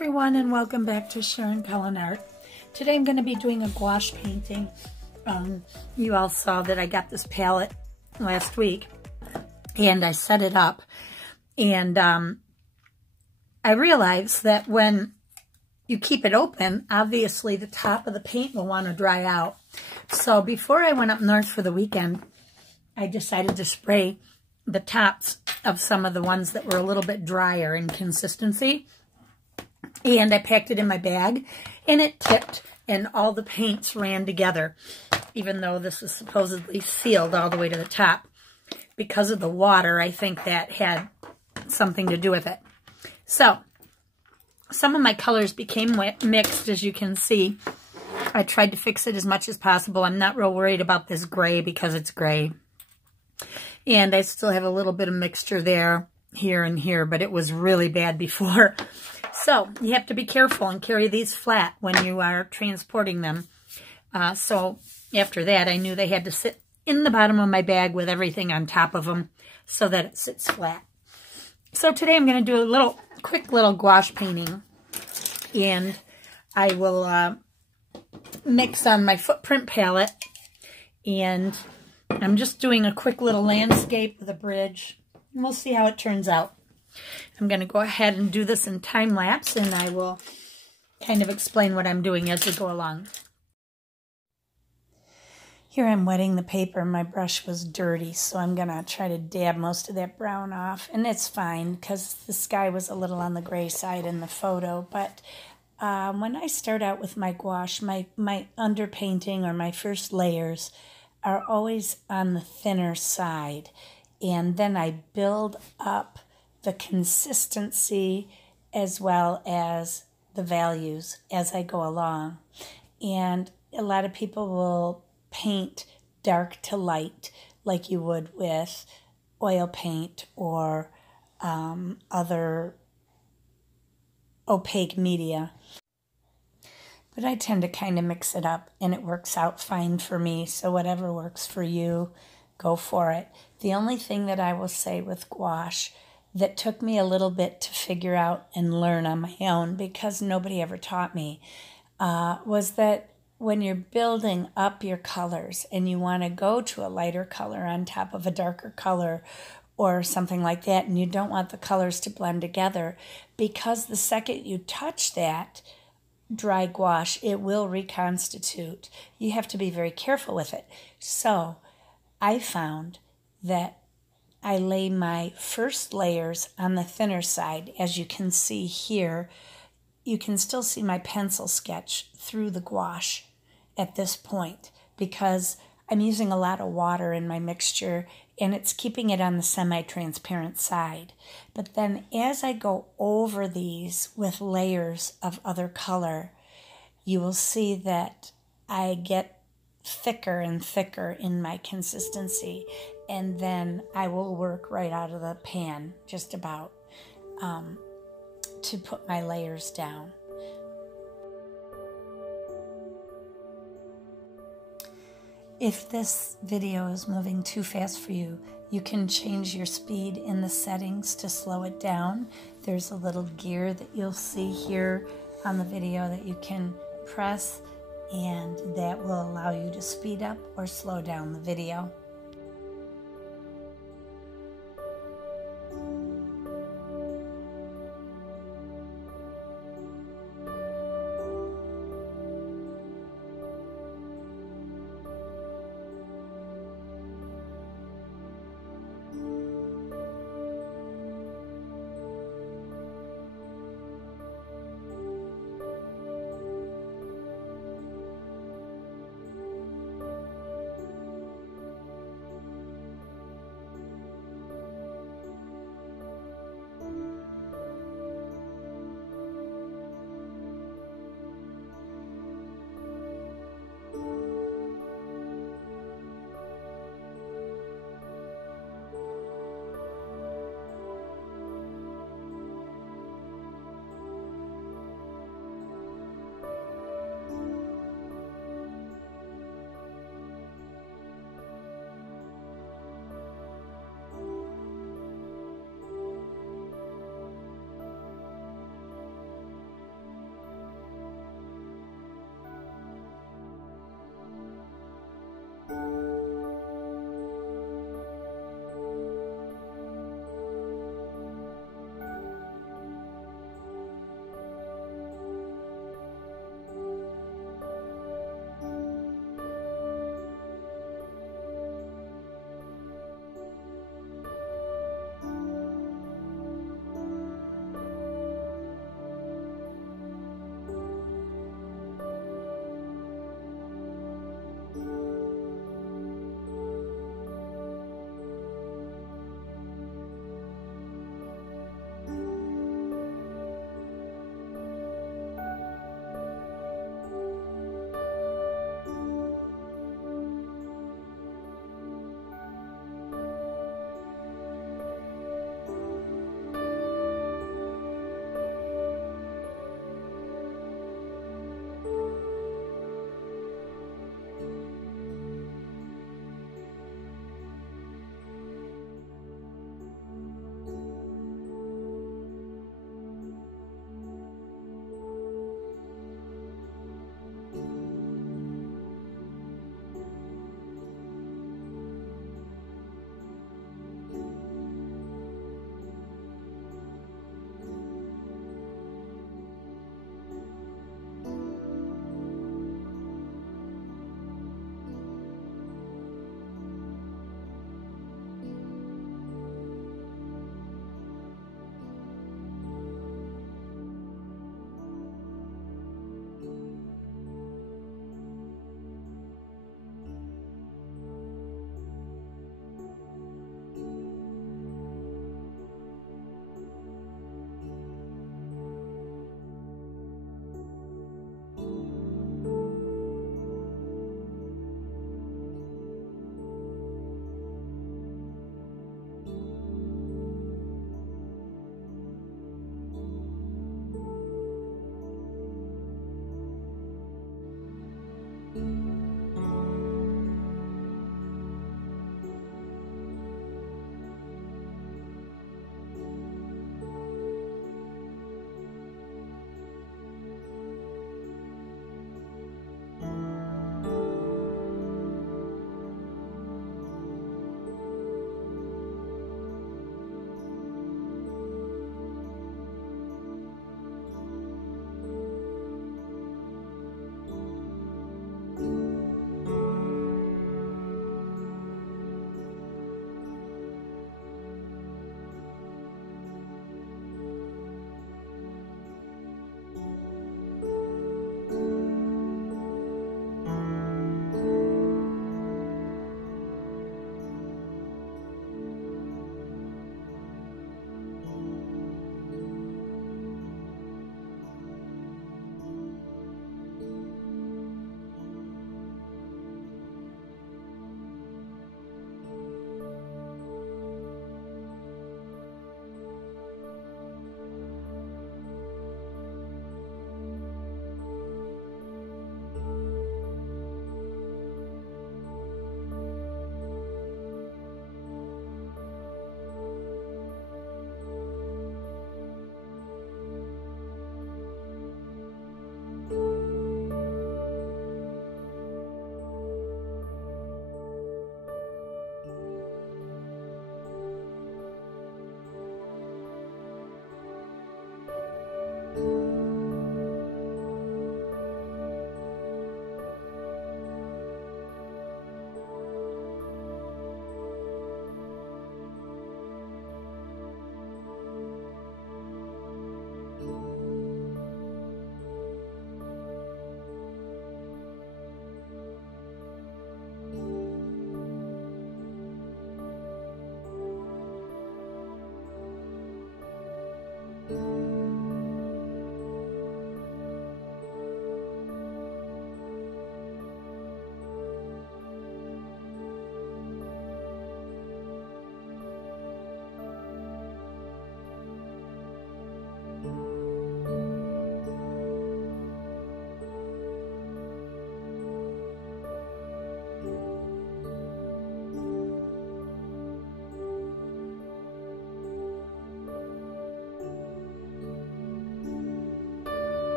everyone, and welcome back to Sharon Cullen Art. Today I'm going to be doing a gouache painting. You all saw that I got this palette last week and I set it up, and I realized that when you keep it open, obviously the top of the paint will want to dry out. So before I went up north for the weekend, I decided to spray the tops of some of the ones that were a little bit drier in consistency. And I packed it in my bag, and it tipped, and all the paints ran together, even though this was supposedly sealed all the way to the top. Because of the water, I think that had something to do with it. So, some of my colors became mixed, as you can see. I tried to fix it as much as possible. I'm not real worried about this gray because it's gray. And I still have a little bit of mixture there, here and here, but it was really bad before. So you have to be careful and carry these flat when you are transporting them. So after that, I knew they had to sit in the bottom of my bag with everything on top of them so that it sits flat. So today I'm going to do a quick little gouache painting, and I will mix on my footprint palette, and I'm just doing a quick little landscape with a bridge, and we'll see how it turns out. I'm going to go ahead and do this in time-lapse, and I will kind of explain what I'm doing as we go along. Here I'm wetting the paper. My brush was dirty, so I'm going to try to dab most of that brown off. And it's fine because the sky was a little on the gray side in the photo. But when I start out with my gouache, my underpainting or my first layers are always on the thinner side. And then I build up the consistency as well as the values as I go along. And a lot of people will paint dark to light like you would with oil paint or other opaque media. But I tend to kind of mix it up, and it works out fine for me. So whatever works for you, go for it. The only thing that I will say with gouache that took me a little bit to figure out and learn on my own, because nobody ever taught me, was that when you're building up your colors and you want to go to a lighter color on top of a darker color or something like that, and you don't want the colors to blend together, because the second you touch that dry gouache, it will reconstitute. You have to be very careful with it. So I found that I lay my first layers on the thinner side. As you can see here, you can still see my pencil sketch through the gouache at this point because I'm using a lot of water in my mixture, and it's keeping it on the semi-transparent side. But then as I go over these with layers of other color, you will see that I get thicker and thicker in my consistency, and then I will work right out of the pan just about to put my layers down. If this video is moving too fast for you, you can change your speed in the settings to slow it down. There's a little gear that you'll see here on the video that you can press, and that will allow you to speed up or slow down the video.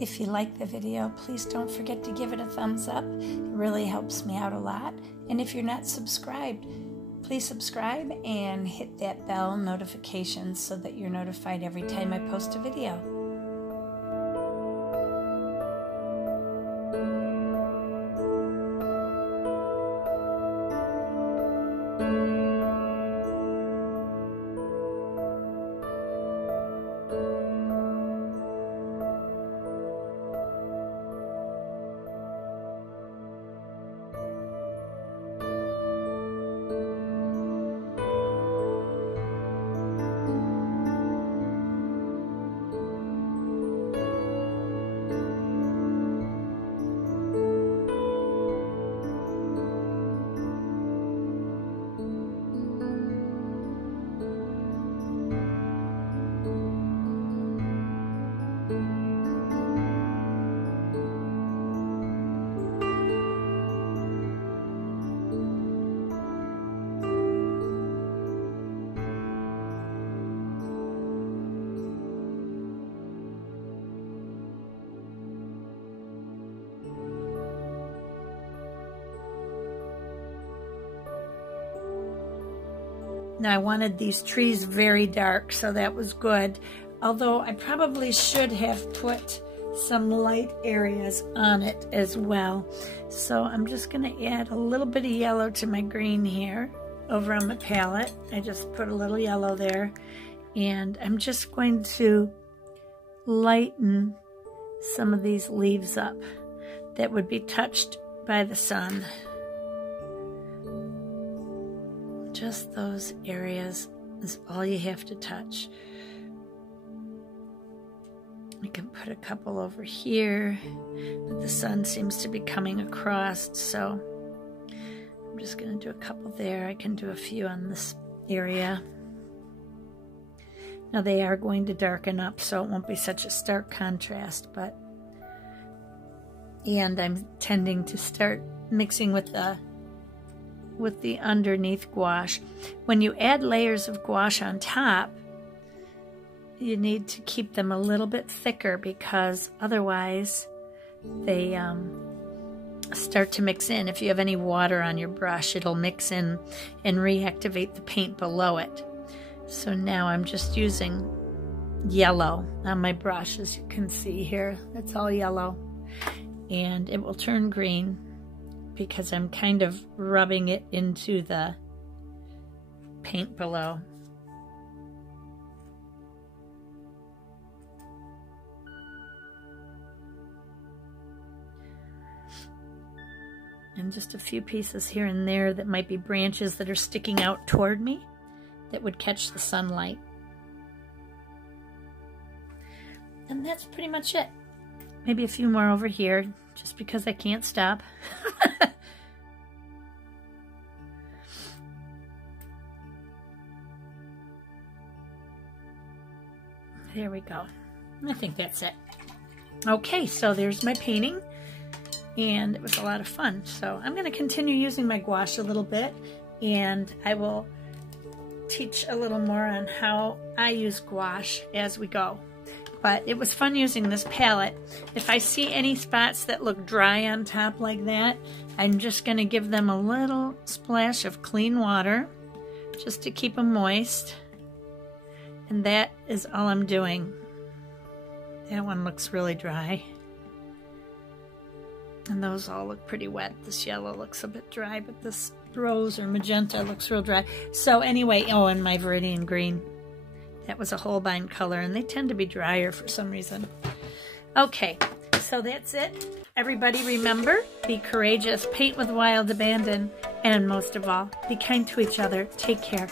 If you like the video, please don't forget to give it a thumbs up. It really helps me out a lot. And if you're not subscribed, please subscribe and hit that bell notification so that you're notified every time I post a video. Now I wanted these trees very dark, so that was good. Although I probably should have put some light areas on it as well. So I'm just gonna add a little bit of yellow to my green here over on my palette. I just put a little yellow there. And I'm just going to lighten some of these leaves up that would be touched by the sun. Just those areas is all you have to touch. You can put a couple over here, but the sun seems to be coming across, so I'm just going to do a couple there. I can do a few on this area. Now they are going to darken up, so it won't be such a stark contrast, and I'm tending to start mixing with the underneath gouache. When you add layers of gouache on top, you need to keep them a little bit thicker because otherwise they start to mix in. If you have any water on your brush, it'll mix in and reactivate the paint below it. So now I'm just using yellow on my brush, as you can see here. It's all yellow, and it will turn green because I'm kind of rubbing it into the paint below. And just a few pieces here and there that might be branches that are sticking out toward me that would catch the sunlight. And that's pretty much it. Maybe a few more over here, just because I can't stop. There we go. I think that's it. Okay, so there's my painting, and it was a lot of fun. So I'm going to continue using my gouache a little bit, and I will teach a little more on how I use gouache as we go. But it was fun using this palette. If I see any spots that look dry on top like that, I'm just going to give them a little splash of clean water just to keep them moist. And that is all I'm doing. That one looks really dry. And those all look pretty wet. This yellow looks a bit dry, but this rose or magenta looks real dry. So anyway, oh, and my Viridian green. That was a Holbein color, and they tend to be drier for some reason. Okay, so that's it. Everybody remember, be courageous, paint with wild abandon, and most of all, be kind to each other. Take care.